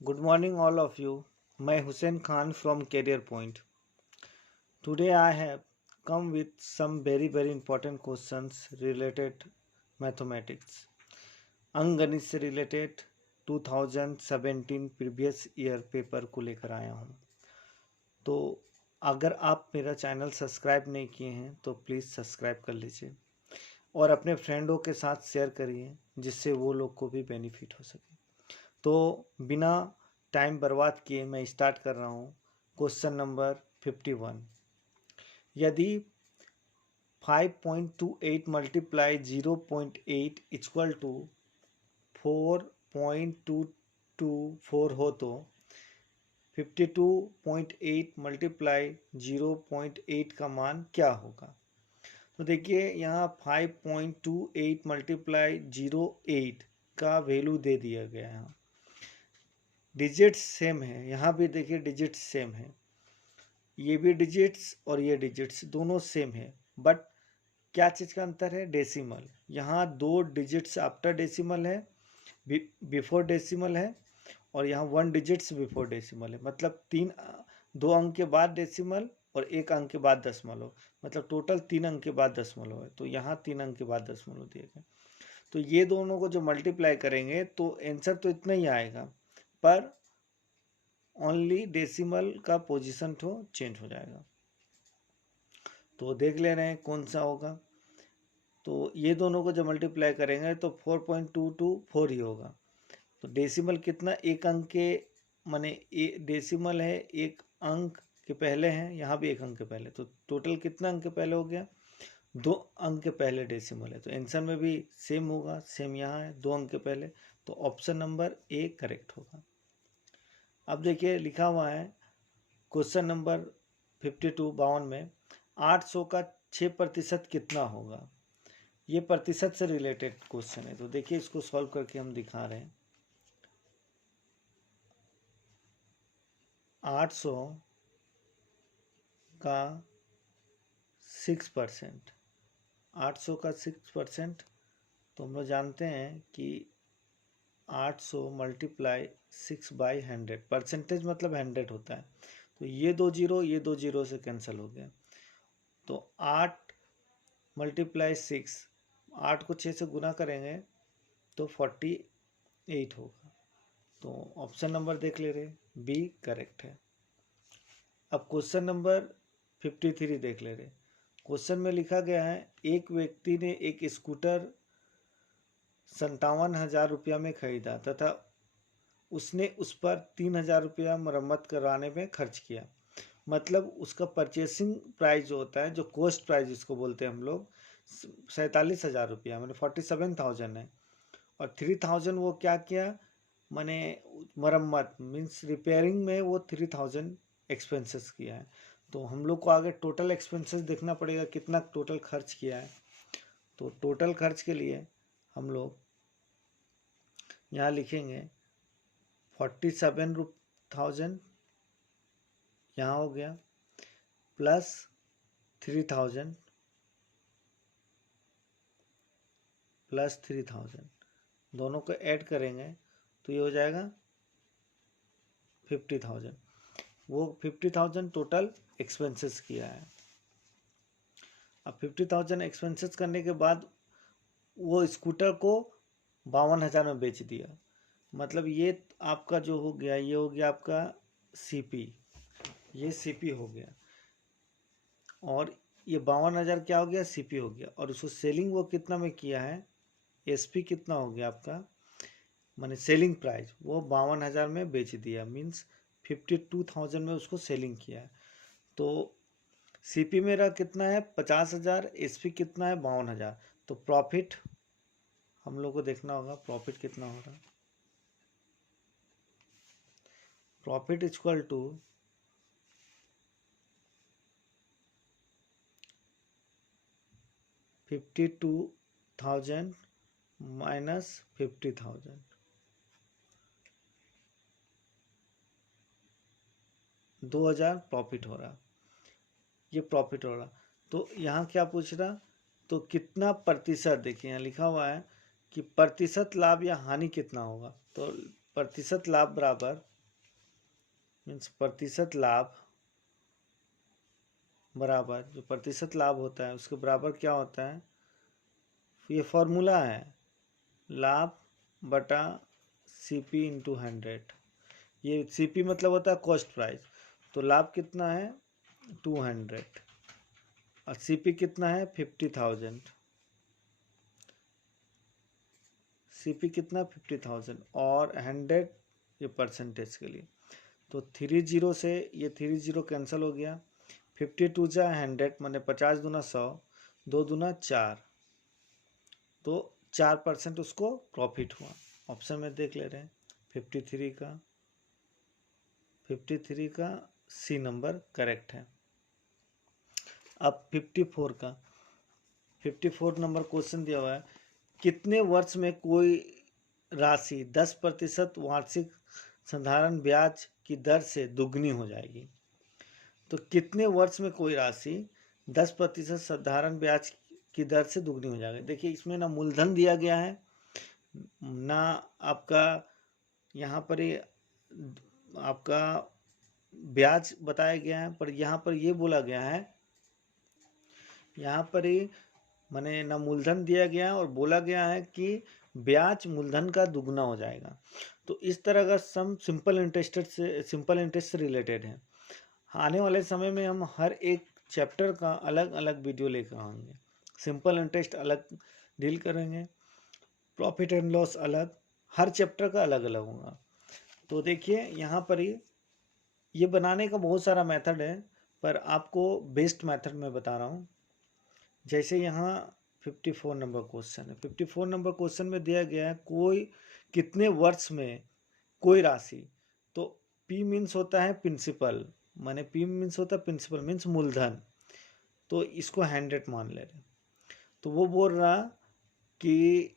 Good morning, all of you. मैं Hussain Khan from Career Point. Today I have come with some very important questions related mathematics. अंकगणित से related 2017 previous year paper को लेकर आया हूँ। तो अगर आप मेरा चैनल सब्सक्राइब नहीं किए हैं तो प्लीज़ सब्सक्राइब कर लीजिए और अपने फ्रेंडों के साथ शेयर करिए जिससे वो लोग को भी बेनिफिट हो सके। तो बिना टाइम बर्बाद किए मैं स्टार्ट कर रहा हूँ। Question number 51। यदि 5.28 मल्टीप्लाई 0.8 इक्वल टू 4.224 हो तो 52.8 मल्टीप्लाई 0.8 का मान क्या होगा। तो देखिए यहाँ 5.28 मल्टीप्लाई 0.8 का वैल्यू दे दिया गया है। डिजिट्स सेम है, यहाँ भी देखिए डिजिट्स सेम है, ये भी डिजिट्स और ये डिजिट्स दोनों सेम है, बट क्या चीज़ का अंतर है, डेसिमल। यहाँ 2 डिजिट्स आफ्टर डेसिमल है, बिफोर डेसिमल है, और यहाँ 1 डिजिट्स बिफोर डेसिमल है। मतलब 2 अंक के बाद डेसिमल और 1 अंक के बाद दशमलव हो, मतलब टोटल 3 अंक के बाद दशमलव है। तो यहाँ 3 अंक के बाद दशमलव दिए गए। तो ये दोनों को जो मल्टीप्लाई करेंगे तो आंसर तो इतना ही आएगा, पर ओनली डेसिमल का पोजीशन तो चेंज हो जाएगा। तो देख ले रहे हैं कौन सा होगा। तो ये दोनों को जब मल्टीप्लाई करेंगे तो 4.224 ही होगा। तो डेसिमल कितना, एक अंक के माने डेसिमल है, एक अंक के पहले हैं, यहाँ भी एक अंक के पहले, तो टोटल कितना अंक के पहले हो गया, 2 अंक के पहले डेसिमल है। तो आंसर में भी सेम होगा, सेम यहाँ है 2 अंक के पहले। तो ऑप्शन नंबर ए करेक्ट होगा। अब देखिए लिखा हुआ है क्वेश्चन नंबर 52 में 800 का 6% कितना होगा। ये प्रतिशत से रिलेटेड क्वेश्चन है। तो देखिए इसको सॉल्व करके हम दिखा रहे हैं। 800 का 6%, 800 का 6%, तो हम लोग जानते हैं कि 800 मल्टीप्लाई 6/100, परसेंटेज मतलब 100 होता है। तो ये 2 जीरो से कैंसिल हो गया। तो 8 मल्टीप्लाई 6, 8 को 6 से गुना करेंगे तो 48 होगा। तो ऑप्शन नंबर देख ले रहे, बी करेक्ट है। अब क्वेश्चन नंबर 53 देख ले रहे। क्वेश्चन में लिखा गया है एक व्यक्ति ने एक स्कूटर 57,000 रुपया में खरीदा तथा उसने उस पर 3,000 रुपया मरम्मत कराने में खर्च किया। मतलब उसका परचेसिंग प्राइस जो होता है, जो कॉस्ट प्राइस जिसको बोलते हैं हम लोग, 47,000 रुपया, मैंने 47,000 है। और 3,000 वो क्या किया, मैंने मरम्मत मीन्स रिपेयरिंग में वो 3,000 एक्सपेंसेस किया है। तो हम लोग को आगे टोटल एक्सपेंसेस देखना पड़ेगा कितना टोटल खर्च किया है। तो टोटल खर्च के लिए हम लोग यहाँ लिखेंगे 47,000 यहाँ हो गया, प्लस 3,000 प्लस 3,000, दोनों को ऐड करेंगे तो ये हो जाएगा 50,000। वो 50,000 टोटल एक्सपेंसेस किया है। अब 50,000 एक्सपेंसेस करने के बाद वो स्कूटर को 52,000 में बेच दिया। मतलब ये आपका जो हो गया, ये हो गया आपका सीपी, ये सीपी हो गया, और ये 52,000 क्या हो गया, सीपी हो गया। और उसको सेलिंग वो कितना में किया है, एसपी कितना हो गया आपका, माने सेलिंग प्राइस, वो 52,000 में बेच दिया, मीन्स 52,000 में उसको सेलिंग किया है। तो सीपी मेरा कितना है 50,000, एसपी कितना है 52,000। तो प्रॉफिट हम लोग को देखना होगा, प्रॉफिट कितना हो रहा है। Profit equal to 52,000 minus 50,000, 2,000 profit हो रहा, ये प्रॉफिट हो रहा। तो यहाँ क्या पूछ रहा, तो कितना प्रतिशत, देखिए यहाँ लिखा हुआ है कि प्रतिशत लाभ या हानि कितना होगा। तो प्रतिशत लाभ बराबर मीन्स प्रतिशत लाभ बराबर, जो प्रतिशत लाभ होता है उसके बराबर क्या होता है, ये फॉर्मूला है, लाभ बटा सीपी इंटू 100। ये सीपी मतलब होता है कॉस्ट प्राइस, तो लाभ कितना है 200 और सीपी कितना है 50,000। सीपी कितना 50,000 और 100 ये परसेंटेज के लिए, तो 30 से ये 30 कैंसिल हो गया, 52 जा 100 माने 50 दूना 100, 2 दूना 4, तो 4% उसको प्रॉफिट हुआ। ऑप्शन में देख ले रहे हैं 53 का सी नंबर करेक्ट है। अब 54 नंबर क्वेश्चन दिया हुआ है, कितने वर्ष में कोई राशि 10% वार्षिक साधारण ब्याज की दर से दुगनी हो जाएगी। तो कितने वर्ष में कोई राशि 10% साधारण ब्याज की दर से दुगनी हो जाएगी। देखिए इसमें ना मूलधन दिया गया है ना आपका यहाँ पर ये आपका ब्याज बताया गया है, पर यहाँ पर ये बोला गया है, यहाँ पर ही माने ना मूलधन दिया गया है और बोला गया है कि ब्याज मूलधन का दुगना हो जाएगा। तो इस तरह का सम सिंपल इंटरेस्ट से रिलेटेड है। आने वाले समय में हम हर एक चैप्टर का अलग अलग वीडियो लेकर आएंगे। सिंपल इंटरेस्ट अलग डील करेंगे, प्रॉफिट एंड लॉस अलग, हर चैप्टर का अलग अलग होगा। तो देखिए यहाँ पर ये बनाने का बहुत सारा मेथड है, पर आपको बेस्ट मेथड में बता रहा हूँ। जैसे यहाँ 54 नंबर क्वेश्चन है, 54 नंबर क्वेश्चन में दिया गया है कोई कितने वर्ष में कोई राशि, तो P मीन्स होता है प्रिंसिपल, माने P मीन्स होता है प्रिंसिपल मीन्स मूलधन, तो इसको 100 मान ले रहे। तो वो बोल रहा कि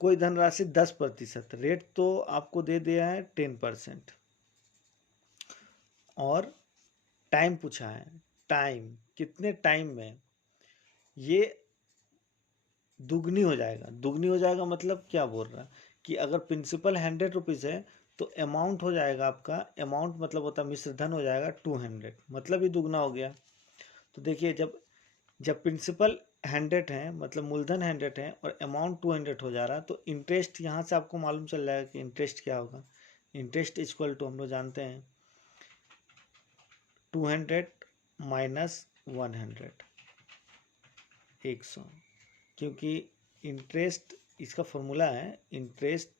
कोई धनराशि 10%, रेट तो आपको दे दिया है 10%, और टाइम पूछा है, टाइम कितने टाइम में ये दुगनी हो जाएगा। दुगनी हो जाएगा मतलब क्या बोल रहा है कि अगर प्रिंसिपल 100 रुपीज़ है तो अमाउंट हो जाएगा आपका, अमाउंट मतलब होता है मिश्र धन हो जाएगा 200, मतलब ही दुगना हो गया। तो देखिए जब प्रिंसिपल 100 है मतलब मूलधन 100 है और अमाउंट 200 हो जा रहा है, तो इंटरेस्ट यहाँ से आपको मालूम चल जाएगा कि इंटरेस्ट क्या होगा। इंटरेस्ट इक्वल टू हम लोग जानते हैं 200 माइनस 100, 100, क्योंकि इंटरेस्ट इसका फॉर्मूला है, इंटरेस्ट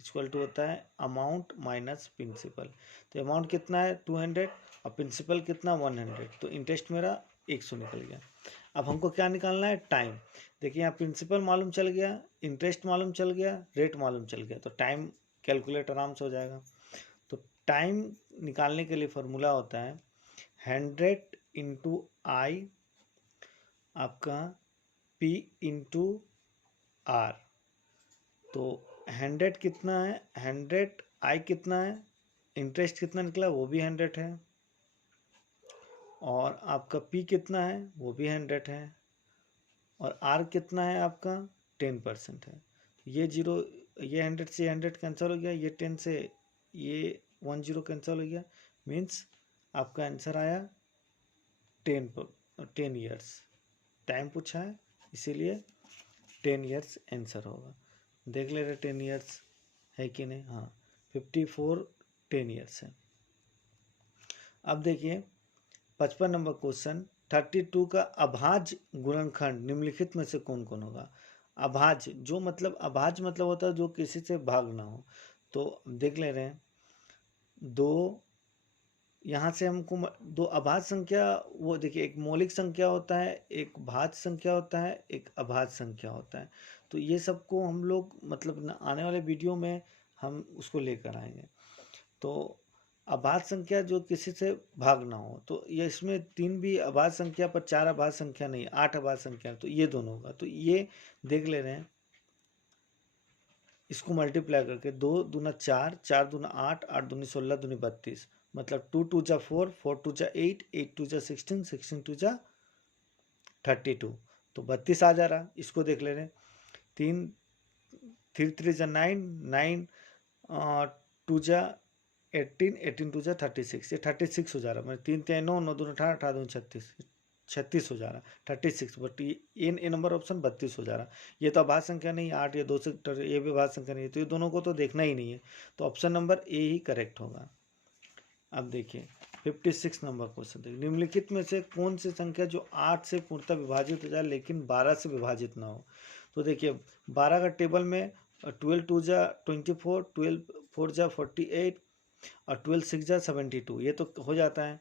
इक्वल टू होता है अमाउंट माइनस प्रिंसिपल। तो अमाउंट कितना है 200 और प्रिंसिपल कितना 100, तो इंटरेस्ट मेरा 100 निकल गया। अब हमको क्या निकालना है, टाइम। देखिए यहाँ प्रिंसिपल मालूम चल गया, इंटरेस्ट मालूम चल गया, रेट मालूम चल गया, तो टाइम कैलकुलेट आराम से हो जाएगा। तो टाइम निकालने के लिए फॉर्मूला होता है 100 इंटू आई आपका P इंटू आर। तो 100 कितना है, 100 आई कितना है, इंटरेस्ट कितना निकला वो भी 100 है, और आपका P कितना है वो भी 100 है, और R कितना है आपका 10% है। ये 100 से 100 कैंसिल हो गया, ये 10 से ये 10 कैंसिल हो गया, मीन्स आपका आंसर आया 10 ईयर्स। टाइम पूछा है इसीलिए 10 ईयर्स आंसर होगा। देख ले रहे 10 ईयर्स है कि नहीं, हाँ 54 10 ईयर्स है। अब देखिए 55 नंबर क्वेश्चन, 32 का अभाज्य गुणनखंड निम्नलिखित में से कौन कौन होगा। अभाज्य जो मतलब अभाज्य मतलब होता है जो किसी से भाग ना हो। तो देख ले रहे हैं दो, यहाँ से हमको दो अभाज्य संख्या, वो देखिए एक मौलिक संख्या होता है, एक भाज्य संख्या होता है, एक अभाज्य संख्या होता है। तो ये सबको हम लोग मतलब आने वाले वीडियो में हम उसको लेकर आएंगे। तो अभाज्य संख्या जो किसी से भाग ना हो, तो ये इसमें 3 भी अभाज्य संख्या पर 4 अभाज्य संख्या नहीं, 8 अभाज्य संख्या, तो ये दोनों होगा। तो ये देख ले रहे हैं, इसको मल्टीप्लाई करके 2 दूना 4, 4 दूना 8, 8 दूनी 16, दूनी 32, मतलब 2 2 जा 4, 4 2 जा 8, 8 2 जा 16, 16 2 जा 32, तो 32 आ जा रहा। इसको देख ले रहे हैं 3 3 3 जा 9, 9 टू जा 18, 18 टू जा 36, ये 36 हो जा रहा है। मैंने 3 3 9, 9 2 18, 18 2 36, 36 हो जा रहा है 36। बट ये नंबर ऑप्शन 32 हो जा रहा है। ये तो अभाज्य संख्या नहीं, 8 या 2 से ये भी अभाज्य संख्या नहीं है, तो ये दोनों को तो देखना ही नहीं है। तो option number A he correct होगा। अब देखिए 56 नंबर क्वेश्चन देखिए, निम्नलिखित में से कौन सी संख्या जो 8 से पूर्णतः विभाजित हो जाए लेकिन 12 से विभाजित ना हो। तो देखिए 12 का टेबल में 12 2 जा 24, 12 4 जा 48 और 12 6 जा 72, ये तो हो जाता है।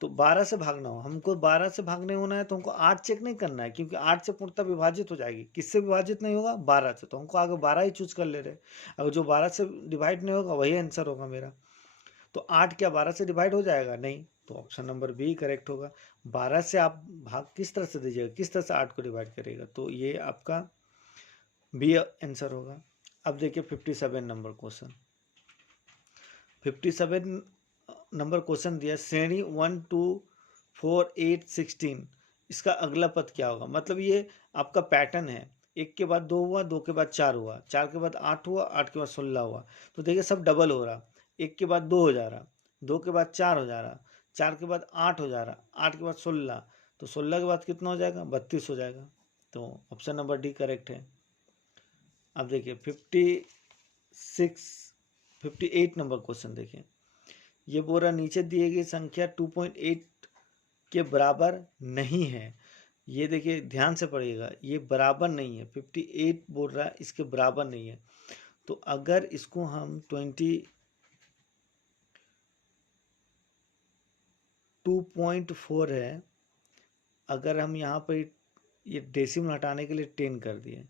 तो 12 से भागना हो, हमको 12 से भागने होना है तो हमको 8 चेक नहीं करना है, क्योंकि 8 से पूर्णतः विभाजित हो जाएगी। किससे विभाजित नहीं होगा? 12 से। तो हमको आगे 12 ही चूज कर ले रहे। अगर जो 12 से डिवाइड नहीं होगा वही आंसर होगा मेरा। तो 8 क्या 12 से डिवाइड हो जाएगा? नहीं। तो ऑप्शन नंबर बी करेक्ट होगा। 12 से आप भाग किस तरह से दीजिएगा, किस तरह से 8 को डिवाइड करेगा? तो ये आपका बी आंसर होगा। अब देखिए 57 नंबर क्वेश्चन। 57 नंबर क्वेश्चन दिया, श्रेणी 1 2 4 8 16, इसका अगला पद क्या होगा? मतलब ये आपका पैटर्न है, एक के बाद 2 हुआ, 2 के बाद 4 हुआ, 4 के बाद 8 हुआ, 8 के बाद 16 हुआ। तो देखिए सब डबल हो रहा, एक के बाद 2 हो जा रहा, 2 के बाद 4 हो जा रहा, 4 के बाद 8 हो जा रहा, 8 के बाद 16, तो 16 के बाद कितना हो जाएगा? 32 हो जाएगा। तो ऑप्शन नंबर डी करेक्ट है। अब देखिए 58 नंबर क्वेश्चन देखिए, ये बोल रहा नीचे दिए गई संख्या 2.8 के बराबर नहीं है। ये देखिए ध्यान से पढ़िएगा, ये बराबर नहीं है, 58 बोल रहा है इसके बराबर नहीं है। तो अगर इसको हम 22.4 है, अगर हम यहाँ पर ये डेसिमल हटाने के लिए 10 कर दिए,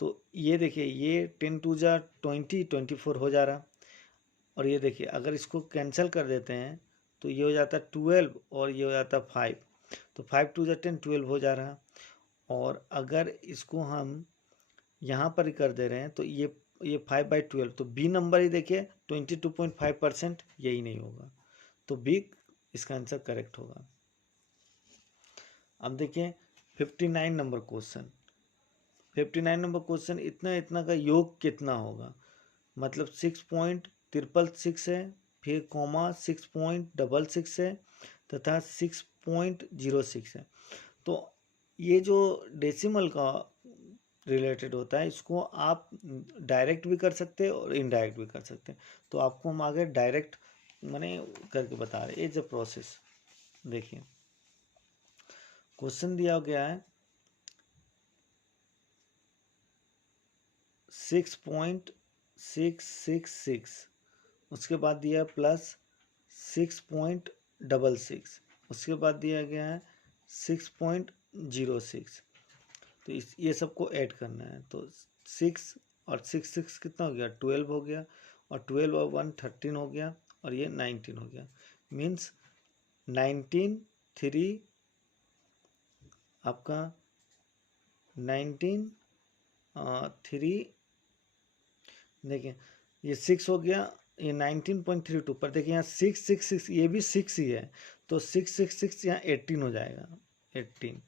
तो ये देखिए ये 10 2 जा 20, 24 हो जा रहा। और ये देखिए अगर इसको कैंसिल कर देते हैं तो ये हो जाता है 12 और ये हो जाता है 5, तो 5 2 जा 10, 12 हो जा रहा। और अगर इसको हम यहाँ पर कर दे रहे हैं तो ये 5/12, तो बी नंबर ही देखिए 22.5%, यही नहीं होगा। तो बी इसका आंसर करेक्ट होगा। अब देखिए 59 नंबर क्वेश्चन। 59 नंबर क्वेश्चन, इतना इतना का योग कितना होगा? मतलब 6.666 है, फिर कॉमा 6.66 है तथा 6.06 है। तो ये जो डेसिमल का रिलेटेड होता है, इसको आप डायरेक्ट भी कर सकते हैं और इनडायरेक्ट भी कर सकते हैं। तो आपको हम आगे डायरेक्ट मैंने करके बता रहे, एज ए प्रोसेस। देखिए क्वेश्चन दिया गया है 6.666, उसके बाद दिया है प्लस 6.66, उसके बाद दिया गया है 6.06। तो ये सबको ऐड करना है। तो 6 और 6 कितना हो गया? 12 हो गया, और 12 और 1 13 हो गया, और ये 19 हो गया। मीन्स 19 3 आपका 19 3, देखिए ये 6 हो गया, ये 19.32 पर देखिए यहाँ 666, ये भी 6 ही है, तो 666 यहाँ 18 हो जाएगा, 18,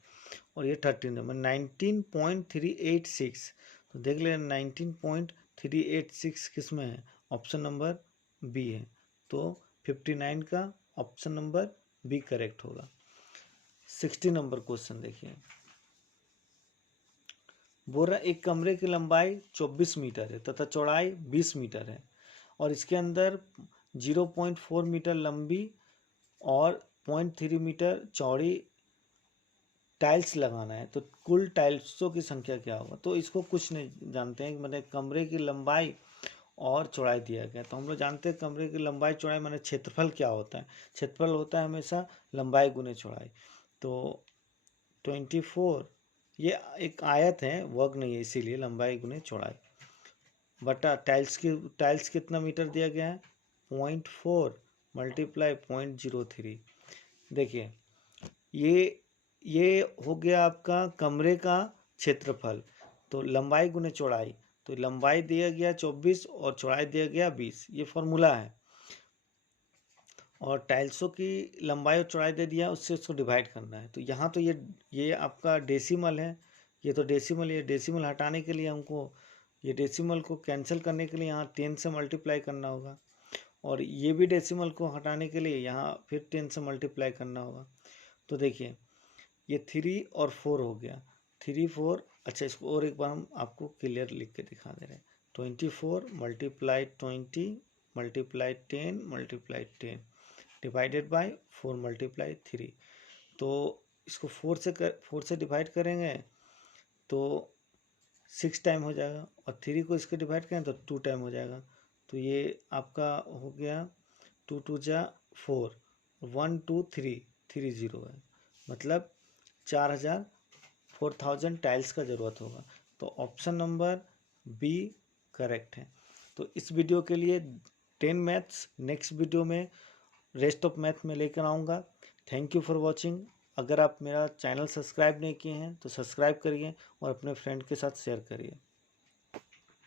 और ये 13 है, मैं 19.386। तो देख ले 19.386 किस में है? ऑप्शन नंबर बी है। तो 59 का ऑप्शन नंबर बी करेक्ट होगा। 60 नंबर क्वेश्चन देखिए, बोल रहा एक कमरे की लंबाई 24 मीटर है तथा चौड़ाई 20 मीटर है, और इसके अंदर 0.4 मीटर लंबी और 0.3 मीटर चौड़ी टाइल्स लगाना है। तो कुल टाइल्सों की संख्या क्या होगा? तो इसको कुछ नहीं जानते हैं, मतलब कमरे की लंबाई और चौड़ाई दिया गया। तो हम लोग जानते हैं कमरे की लंबाई चौड़ाई माने क्षेत्रफल क्या होता है? क्षेत्रफल होता है हमेशा लंबाई गुने चौड़ाई। तो 24, ये एक आयत है, वर्ग नहीं है, इसीलिए लंबाई गुने चौड़ाई बटा टाइल्स कितना मीटर दिया गया है? 0.4 मल्टीप्लाई 0.03। देखिए ये हो गया आपका कमरे का क्षेत्रफल। तो लंबाई गुने चौड़ाई, तो लंबाई दिया गया 24 और चौड़ाई दिया गया 20, ये फॉर्मूला है। और टाइल्सों की लंबाई और चौड़ाई दे दिया, उससे उसको डिवाइड करना है। तो यहाँ तो ये आपका डेसिमल है, ये तो डेसिमल, ये डेसिमल हटाने के लिए हमको ये डेसिमल को कैंसिल करने के लिए यहाँ 10 से मल्टीप्लाई करना होगा, और ये भी डेसिमल को हटाने के लिए यहाँ फिर 10 से मल्टीप्लाई करना होगा। तो देखिए ये 3 और 4 हो गया, 3 4। अच्छा, इसको और एक बार हम आपको क्लियर लिख के दिखा दे रहे हैं। 24 multiply 20 multiply 10 multiply 10 divided by 4 multiply 3। तो इसको 4 से डिवाइड करेंगे तो 6 टाइम हो जाएगा, और 3 को इसके डिवाइड करें तो 2 टाइम हो जाएगा। तो ये आपका हो गया 2 2 जा 4, 1 2 3 3 0 है, मतलब 4000 टाइल्स का ज़रूरत होगा। तो ऑप्शन नंबर बी करेक्ट है। तो इस वीडियो के लिए 10 मैथ्स, नेक्स्ट वीडियो में रेस्ट ऑफ मैथ में लेकर आऊँगा। Thank you for watching. अगर आप मेरा चैनल सब्सक्राइब नहीं किए हैं तो सब्सक्राइब करिए और अपने फ्रेंड के साथ शेयर करिए।